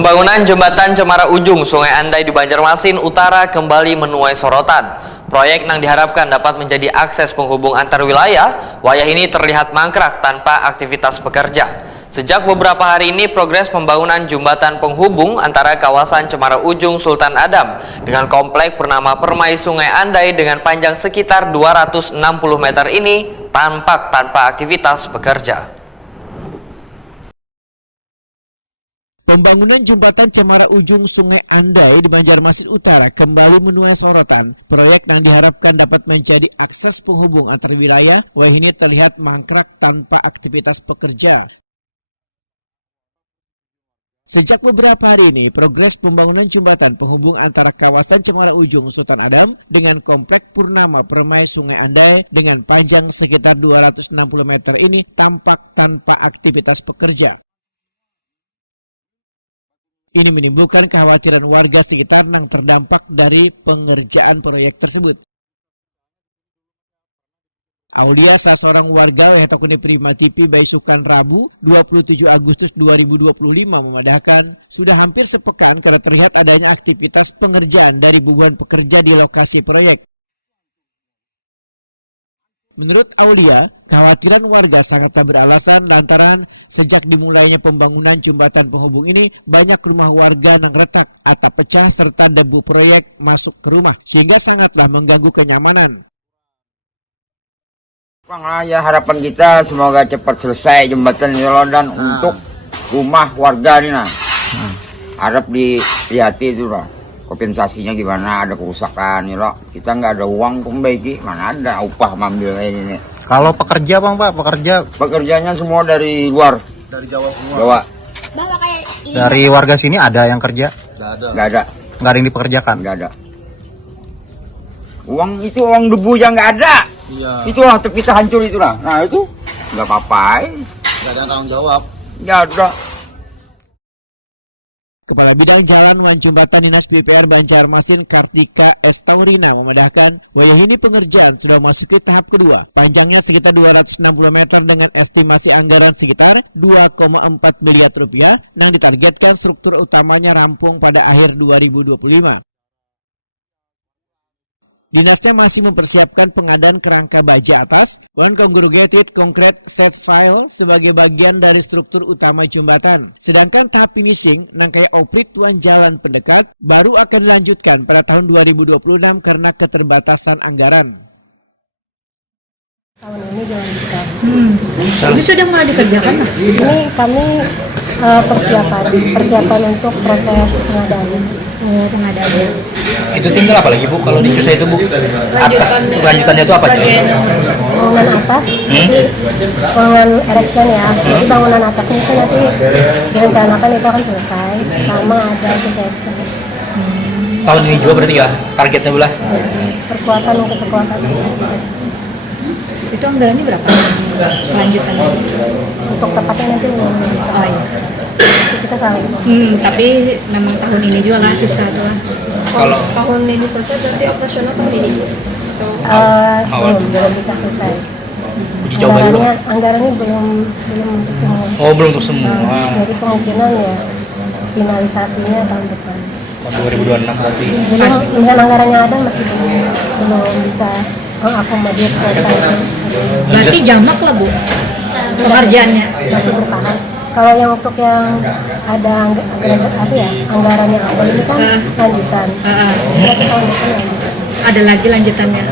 Pembangunan jembatan Cemara Ujung Sungai Andai di Banjarmasin Utara kembali menuai sorotan. Proyek yang diharapkan dapat menjadi akses penghubung antar wilayah, wayah ini terlihat mangkrak tanpa aktivitas pekerja. Sejak beberapa hari ini, progres pembangunan jembatan penghubung antara kawasan Cemara Ujung Sultan Adam dengan komplek bernama Permai Sungai Andai dengan panjang sekitar 260 meter ini tampak tanpa aktivitas pekerja. Pembangunan jembatan Cemara Ujung Sungai Andai di Banjarmasin Utara kembali menuai sorotan. Proyek yang diharapkan dapat menjadi akses penghubung antar wilayah, wayah ini terlihat mangkrak tanpa aktivitas pekerja. Sejak beberapa hari ini, progres pembangunan jembatan penghubung antara kawasan Cemara Ujung Sultan Adam dengan komplek Purnama Permai Sungai Andai dengan panjang sekitar 260 meter ini tampak tanpa aktivitas pekerja. Ini menimbulkan kekhawatiran warga sekitar yang terdampak dari pengerjaan proyek tersebut. Aulia, salah seorang warga Wehetokune Prima TV Baisukan Rabu 27 Agustus 2025 memadahkan sudah hampir sepekan karena terlihat adanya aktivitas pengerjaan dari ribuan pekerja di lokasi proyek. Menurut Aulia, kekhawatiran warga sangatlah beralasan lantaran sejak dimulainya pembangunan jembatan penghubung ini banyak rumah warga yang retak, atap pecah serta debu proyek masuk ke rumah sehingga sangatlah mengganggu kenyamanan. Ya, harapan kita semoga cepat selesai jembatan dan untuk rumah warga ini harap dilihat itu lah. Kompensasinya gimana, ada kerusakan ya, kita nggak ada uang membaiki, mana ada upah mengambil ini. Kalau pekerja bang, Pak, pekerjanya semua dari luar, dari Jawa semua. Jawa. Bapak kayak ini dari warga sini ada yang kerja? Nggak ada. Nggak ada yang dipekerjakan? Nggak ada. Uang itu uang debu yang nggak ada. Iya. Itu lah kita hancur itulah. Nah itu nggak apa-apa. Nggak ada yang tanggung jawab. Nggak ada. Kepala Bidang Jalan Wan Jembatan Dinas PUPR Banjarmasin Kartika Estaurina memadahkan wayah ini pengerjaan sudah memasuki tahap kedua. Panjangnya sekitar 260 meter dengan estimasi anggaran sekitar 2,4 miliar rupiah yang ditargetkan struktur utamanya rampung pada akhir 2025. Dinasnya masih mempersiapkan pengadaan kerangka baja atas, one congregated concrete set file sebagai bagian dari struktur utama jembatan. Sedangkan tahap finishing, nangkaya oprit tuan jalan pendekat, baru akan dilanjutkan pada tahun 2026 karena keterbatasan anggaran. tahun ini dilanjutkan. Ini sudah mulai dikerjakan lah. Ini kami persiapan untuk proses pengadaan. Oh, pengadaan. Itu tinggal apa lagi Bu kalau di desa itu Bu? Lanjutannya itu apa? Bangunan atas, nanti bangunan erection ya. Jadi bangunan atasnya itu nanti direncanakan itu akan selesai, sama ada CCSP. Tahun ini juga berarti ya targetnya Bu lah? Ya, perkuatan untuk perkuatan. Itu anggarannya berapa? Kelanjutannya? Untuk tepatnya nanti belum. Oh iya. Kita saling. Tapi memang tahun ini juga lah, susah tuh lah. Kalau tahun ini selesai berarti operasional tahun ini? Belum bisa selesai. Anggarannya belum untuk semua. Oh, belum untuk semua. Jadi kemungkinan ya finalisasinya tahun depan. Tahun 2026 nanti. Belum, dengan anggarannya ada masih belum bisa mengakomodir selesai. Berarti jamak lah Bu pekerjaannya. Masih bertahap. Kalau yang untuk yang ada anggaran yang ada ini kan lanjutan. Berarti tahun depan lanjutan. Ada lagi lanjutannya.